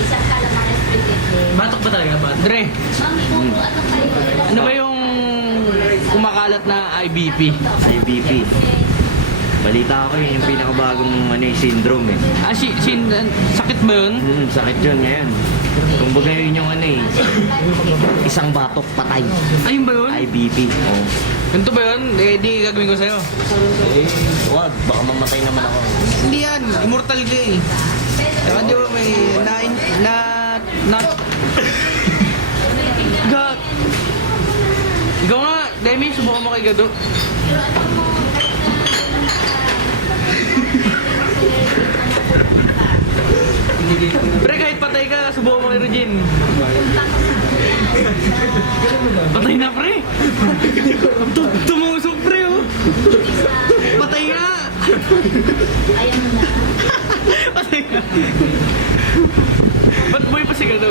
Isang calamares spaghetti. Batok ba talaga ba? Dre, Mami, pupo, ano kayo? ano ba yung kumakalat na IBP? IBP. Balita ko yun, yung pinakabagong syndrome eh. Ah, sakit ba yun? Sakit yun ngayon. Kumbaga yun yung isang batok patay. Ayun ba yun? IBP. Oh. Ganito ba yun? Eh, di gagawin ko sa'yo. Wag, baka mamatay naman ako. Hindi yan, immortal ka eh. Saka di ba may God! Ikaw nga, Demi, subukan mo kay Gado. Pre, kahit patay ka, subukan mo kay Regine. Patay na, pre! Tumusok, pre, oh! Patay nga! Ayaw mo na. Patay nga! Ba't buhay pa si Gado?